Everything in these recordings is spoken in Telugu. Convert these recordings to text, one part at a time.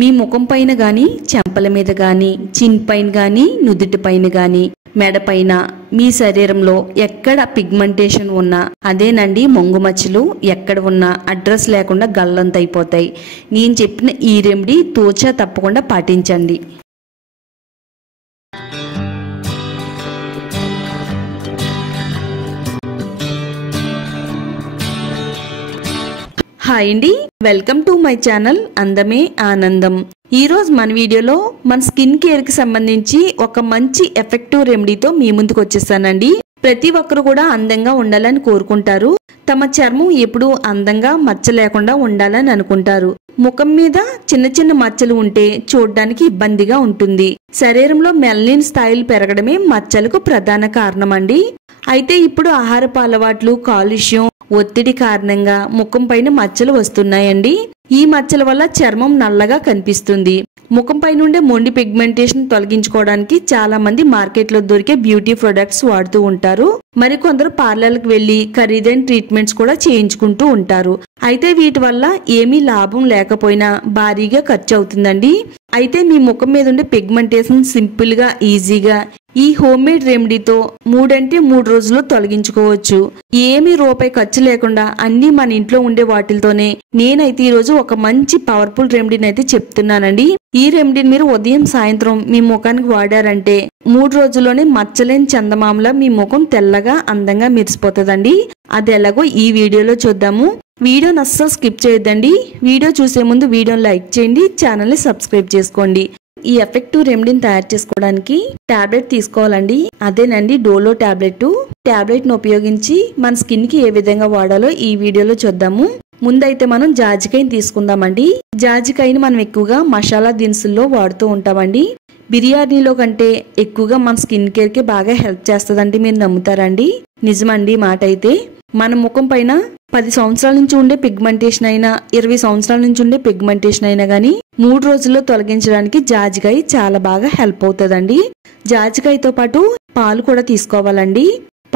మీ ముఖం పైన గాని, చెంపల మీద గాని, చిన్ పైన గాని, నుదుటి పైన గాని, మెడ పైన, మీ శరీరంలో ఎక్కడ పిగ్మెంటేషన్ ఉన్నా అదేనండి మొంగు మచ్చలు ఎక్కడ ఉన్నా అడ్రస్ లేకుండా గల్లంతైపోతాయి. నేను చెప్పిన ఈ రెమెడీ తోచా తప్పకుండా పాటించండి. హాయ్ అండి, వెల్కమ్ టు మై ఛానల్ అందమే ఆనందం. ఈ రోజు మన వీడియోలో మన స్కిన్ కేర్ కి సంబంధించి ఒక మంచి ఎఫెక్టివ్ రెమెడీతో మీ ముందుకు వచ్చేసానండి. ప్రతి ఒక్కరు కూడా అందంగా ఉండాలని కోరుకుంటారు. తమ చర్మం ఎప్పుడు అందంగా మచ్చ లేకుండా ఉండాలని అనుకుంటారు. ముఖం మీద చిన్న చిన్న మచ్చలు ఉంటే చూడడానికి ఇబ్బందిగా ఉంటుంది. శరీరంలో మెలనిన్ స్థాయిలు పెరగడమే మచ్చలకు ప్రధాన కారణం అండి. అయితే ఇప్పుడు ఆహారపు అలవాట్లు, కాలుష్యం, ఒత్తిడి కారణంగా ముఖం పైన మచ్చలు వస్తున్నాయండి. ఈ మచ్చల వల్ల చర్మం నల్లగా కనిపిస్తుంది. ముఖం పై నుండే మొండి పిగ్మెంటేషన్ తొలగించుకోవడానికి చాలా మంది మార్కెట్ లో దొరికే బ్యూటీ ప్రొడక్ట్స్ వాడుతూ ఉంటారు. మరికొందరు పార్లర్లకు వెళ్లి ఖరీదైన ట్రీట్మెంట్స్ కూడా చేయించుకుంటూ ఉంటారు. అయితే వీటి వల్ల ఏమీ లాభం లేకపోయినా భారీగా ఖర్చు అవుతుందండి. అయితే మీ ముఖం మీద ఉండే పిగ్మెంటేషన్ సింపుల్ గా, ఈజీగా ఈ హోమ్ మేడ్ రెమెడీతో 3 రోజుల్లో తొలగించుకోవచ్చు. ఏమీ రూపాయి ఖర్చు లేకుండా అన్ని మన ఇంట్లో ఉండే వాటితోనే నేనైతే ఈ రోజు ఒక మంచి పవర్ఫుల్ రెమెడీని అయితే చెప్తున్నానండి. ఈ రెమెడీని మీరు ఉదయం సాయంత్రం మీ ముఖానికి వాడారంటే 3 రోజుల్లోనే మచ్చలేని చందమామలా మీ ముఖం తెల్లగా అందంగా మెరిసిపోతుందండి. అది ఎలాగో ఈ వీడియోలో చూద్దాము. వీడియోని అస్సలు స్కిప్ చేయొద్దండి. వీడియో చూసే ముందు వీడియోని లైక్ చేయండి, ఛానల్ని సబ్స్క్రైబ్ చేసుకోండి. ఈ ఎఫెక్టివ్ రెమెడీని తయారు చేసుకోవడానికి టాబ్లెట్ తీసుకోవాలండి. అదేనండి డోలో టాబ్లెట్. టాబ్లెట్ ను ఉపయోగించి మన స్కిన్ కి ఏ విధంగా వాడాలో ఈ వీడియోలో చూద్దాము. ముందైతే మనం జాజికాయని తీసుకుందామండి. జాజికాయని మనం ఎక్కువగా మసాలా దినుసుల్లో వాడుతూ ఉంటామండి. బిర్యానీలో కంటే ఎక్కువగా మన స్కిన్ కేర్ కి బాగా హెల్ప్ చేస్తుందండి. మీరు నమ్ముతారండి? నిజమండి మాట. అయితే మన ముఖం పైన 10 సంవత్సరాల నుంచి ఉండే పిగ్మెంటేషన్ అయినా, 20 సంవత్సరాల నుంచి ఉండే పిగ్మెంటేషన్ అయినా గానీ 3 రోజుల్లో తొలగించడానికి జాజికాయ చాలా బాగా హెల్ప్ అవుతుందండి. జాజికాయతో పాటు పాలు కూడా తీసుకోవాలండి.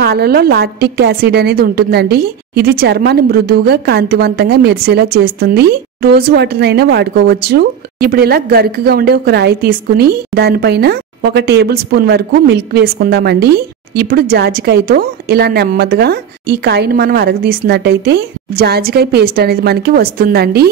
పాలలో లాక్టిక్ యాసిడ్ అనేది ఉంటుందండి. ఇది చర్మాన్ని మృదువుగా, కాంతివంతంగా మెరిసేలా చేస్తుంది. రోజు వాటర్ అయినా వాడుకోవచ్చు. ఇప్పుడు ఇలా గరుకుగా ఉండే ఒక రాయి తీసుకుని దానిపైన 1 టేబుల్ స్పూన్ వరకు మిల్క్ వేసుకుందామండి. ఇప్పుడు జాజికాయతో ఇలా నెమ్మదిగా ఈ కాయని మనం అరగదీసినట్టయితే జాజికాయ పేస్ట్ అనేది మనకి వస్తుందండి.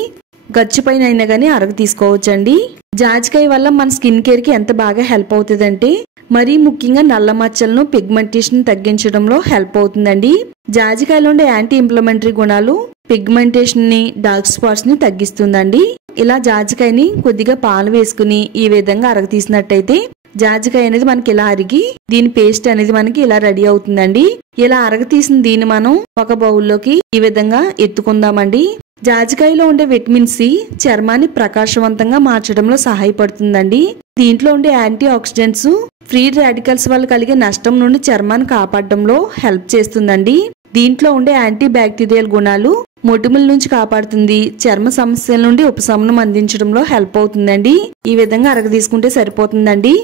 గచ్చు పైన అయినా గానీ అరగ తీసుకోవచ్చండి. జాజికాయ వల్ల మన స్కిన్ కేర్ కి ఎంత బాగా హెల్ప్ అవుతుందంటే మరీ ముఖ్యంగా నల్ల మచ్చలను, పిగ్మెంటేషన్ తగ్గించడంలో హెల్ప్ అవుతుందండి. జాజికాయలో ఉండే యాంటీ ఇన్ఫ్లమేటరీ గుణాలు పిగ్మెంటేషన్ ని, డార్క్ స్పాట్స్ ని తగ్గిస్తుందండి. ఇలా జాజికాయని కొద్దిగా పాలు వేసుకుని ఈ విధంగా అరగ తీసినట్టయితే జాజికాయ అనేది మనకి ఇలా అరిగి దీని పేస్ట్ అనేది మనకి ఇలా రెడీ అవుతుందండి. ఇలా అరగ తీసిన దీన్ని మనం ఒక బౌల్లోకి ఈ విధంగా ఎత్తుకుందామండి. జాజికాయలో ఉండే విటమిన్ సి చర్మాన్ని ప్రకాశవంతంగా మార్చడంలో సహాయపడుతుందండి. దీంట్లో ఉండే యాంటీ ఆక్సిడెంట్స్ ఫ్రీ రాడికల్స్ వల్ల కలిగే నష్టం నుండి చర్మాన్ని కాపాడడంలో హెల్ప్ చేస్తుందండి. దీంట్లో ఉండే యాంటీ బ్యాక్టీరియల్ గుణాలు మొటిమల నుంచి కాపాడుతుంది. చర్మ సమస్యల నుండి ఉపశమనం అందించడంలో హెల్ప్ అవుతుందండి. ఈ విధంగా అరగ తీసుకుంటే సరిపోతుందండి.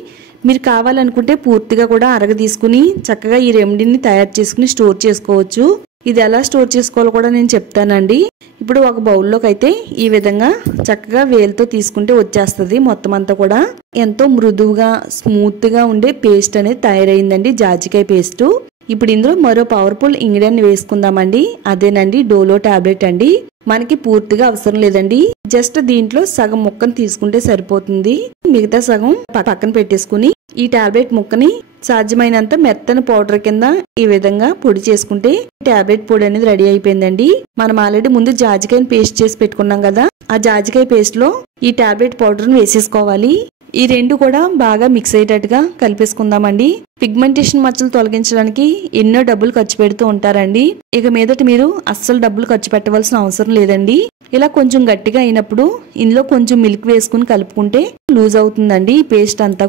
మీరు కావాలనుకుంటే పూర్తిగా కూడా అరగ తీసుకుని చక్కగా ఈ రెమెడీని తయారు చేసుకుని స్టోర్ చేసుకోవచ్చు. ఇది ఎలా స్టోర్ చేసుకోవాలో కూడా నేను చెప్తానండి. ఇప్పుడు ఒక బౌల్లోకి అయితే ఈ విధంగా చక్కగా వేలుతో తీసుకుంటే వచ్చేస్తుంది. మొత్తం అంతా కూడా ఎంతో మృదువుగా, స్మూత్ గా ఉండే పేస్ట్ అనేది తయారైందండి, జాజికాయ పేస్ట్. ఇప్పుడు ఇందులో మరో పవర్ఫుల్ ఇంగ్రీడియంట్ వేసుకుందామండి. అదేనండి డోలో టాబ్లెట్ అండి. మనకి పూర్తిగా అవసరం లేదండి. జస్ట్ దీంట్లో సగం ముక్కను తీసుకుంటే సరిపోతుంది. మిగతా సగం పక్కన పెట్టేసుకుని ఈ టాబ్లెట్ ముక్కని సాధ్యమైనంత మెత్తని పౌడర్ కింద ఈ విధంగా పొడి చేసుకుంటే టాబ్లెట్ పొడి అనేది రెడీ అయిపోయిందండి. మనం ఆల్రెడీ ముందు జాజికాయని పేస్ట్ చేసి పెట్టుకున్నాం కదా, ఆ జాజికాయ పేస్ట్ లో ఈ టాబ్లెట్ పౌడర్ ని వేసేసుకోవాలి. ఈ రెండు కూడా బాగా మిక్స్ అయ్యేటట్టుగా కలిపేసుకుందామండి. పిగ్మెంటేషన్ మచ్చలు తొలగించడానికి ఎన్నో డబ్బులు ఖర్చు పెడుతూ ఉంటారండి. ఇక మీదట మీరు అస్సలు డబ్బులు ఖర్చు పెట్టవలసిన అవసరం లేదండి. ఇలా కొంచెం గట్టిగా అయినప్పుడు ఇందులో కొంచెం మిల్క్ వేసుకుని కలుపుకుంటే లూజ్ అవుతుందండి. ఈ పేస్ట్ అంతా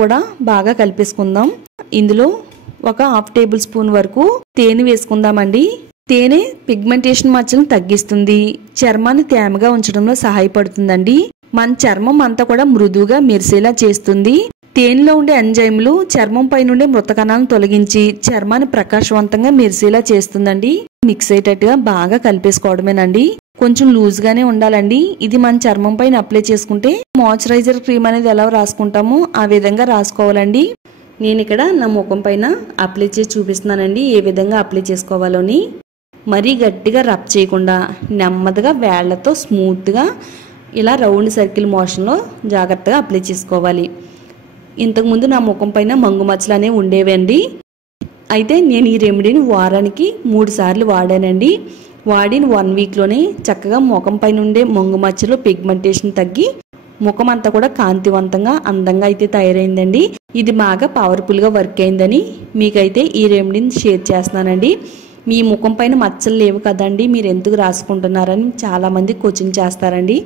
కూడా బాగా కలిపేసుకుందాం. ఇందులో ఒక 1/2 టేబుల్ స్పూన్ వరకు తేనె వేసుకుందామండి. తేనె పిగ్మెంటేషన్ మచ్చలను తగ్గిస్తుంది, చర్మాన్ని తేమగా ఉంచడంలో సహాయపడుతుందండి. మన చర్మం అంతా కూడా మృదువుగా మెరిసేలా చేస్తుంది. తేనెలో ఉండే ఎంజైమ్లు చర్మం పై నుండి మృత కణాలను తొలగించి చర్మాన్ని ప్రకాశవంతంగా మెరిసేలా చేస్తుందండి. మిక్స్ అయ్యేటట్టుగా బాగా కలిపేసుకోవడమేనండి. కొంచెం లూజ్గానే ఉండాలండి. ఇది మన చర్మం పైన అప్లై చేసుకుంటే మాయిశ్చరైజర్ క్రీమ్ అనేది ఎలా రాసుకుంటామో ఆ విధంగా రాసుకోవాలండి. నేను ఇక్కడ నా ముఖం పైన అప్లై చేసి చూపిస్తున్నానండి ఏ విధంగా అప్లై చేసుకోవాలని. మరీ గట్టిగా రబ్ చేయకుండా నెమ్మదిగా వేళ్లతో స్మూత్గా ఇలా రౌండ్ సర్కిల్ మోషన్లో జాగ్రత్తగా అప్లై చేసుకోవాలి. ఇంతకుముందు నా ముఖం పైన మంగు మచ్చలు అనేవి ఉండేవండి. అయితే నేను ఈ రెమెడీని వారానికి 3 సార్లు వాడానండి. వాడిన 1 వీక్లోనే చక్కగా ముఖం పైన ఉండే మంగు మచ్చలు పిగ్మెంటేషన్ తగ్గి ముఖం అంతా కూడా కాంతివంతంగా అందంగా అయితే తయారైందండి. ఇది బాగా పవర్ఫుల్గా వర్క్ అయిందని మీకైతే ఈ రెమెడీని షేర్ చేస్తున్నానండి. మీ ముఖం పైన మచ్చలు లేవు కదండి, మీరు ఎందుకు రాసుకుంటున్నారని చాలామంది క్వశ్చన్ చేస్తారండి.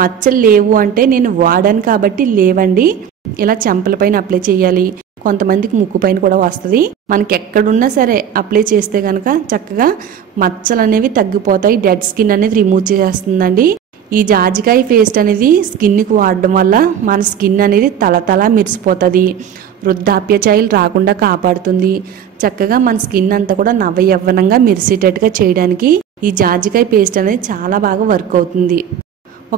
మచ్చలు లేవు అంటే నేను వాడాను కాబట్టి లేవండి. ఇలా చెంపల పైన అప్లై చేయాలి. కొంతమందికి ముక్కు పైన కూడా వస్తుంది. మనకి ఎక్కడున్నా సరే అప్లై చేస్తే కనుక చక్కగా మచ్చలు అనేవి తగ్గిపోతాయి. డెడ్ స్కిన్ అనేది రిమూవ్ చేస్తుందండి. ఈ జాజికాయ పేస్ట్ అనేది స్కిన్కి వాడడం వల్ల మన స్కిన్ అనేది తలతల మెరిసిపోతుంది. వృద్ధాప్య ఛాయలు రాకుండా కాపాడుతుంది. చక్కగా మన స్కిన్ అంతా కూడా నవయవ్వనంగా మెరిసేటట్టుగా చేయడానికి ఈ జాజికాయ పేస్ట్ అనేది చాలా బాగా వర్క్ అవుతుంది.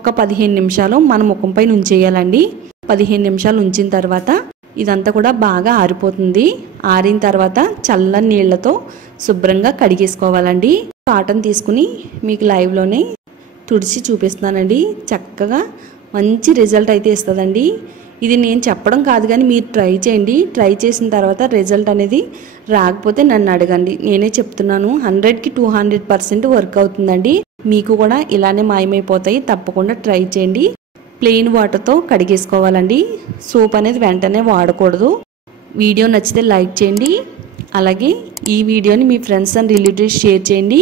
ఒక 15 నిమిషాలు మన ముఖం పైన ఉంచేయాలండి. 15 నిమిషాలు ఉంచిన తర్వాత ఇదంతా కూడా బాగా ఆరిపోతుంది. ఆరిన తర్వాత చల్లని నీళ్లతో శుభ్రంగా కడిగేసుకోవాలండి. కాటన్ తీసుకుని మీకు లైవ్లోనే తుడిచి చూపిస్తున్నానండి. చక్కగా మంచి రిజల్ట్ అయితే ఇస్తుందండి. ఇది నేను చెప్పడం కాదు కానీ మీరు ట్రై చేయండి. ట్రై చేసిన తర్వాత రిజల్ట్ అనేది రాకపోతే నన్ను అడగండి. నేనే చెప్తున్నాను. 100కి 200% వర్క్ అవుతుందండి. మీకు కూడా ఇలానే మాయమైపోతాయి. తప్పకుండా ట్రై చేయండి. ప్లెయిన్ వాటర్తో కడిగేసుకోవాలండి. సోప్ అనేది వెంటనే వాడకూడదు. వీడియో నచ్చితే లైక్ చేయండి. అలాగే ఈ వీడియోని మీ ఫ్రెండ్స్ అండ్ రిలేటివ్స్ షేర్ చేయండి.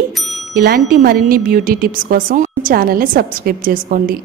ఇలాంటి మరిన్ని బ్యూటీ టిప్స్ కోసం ఛానల్ని సబ్స్క్రైబ్ చేసుకోండి.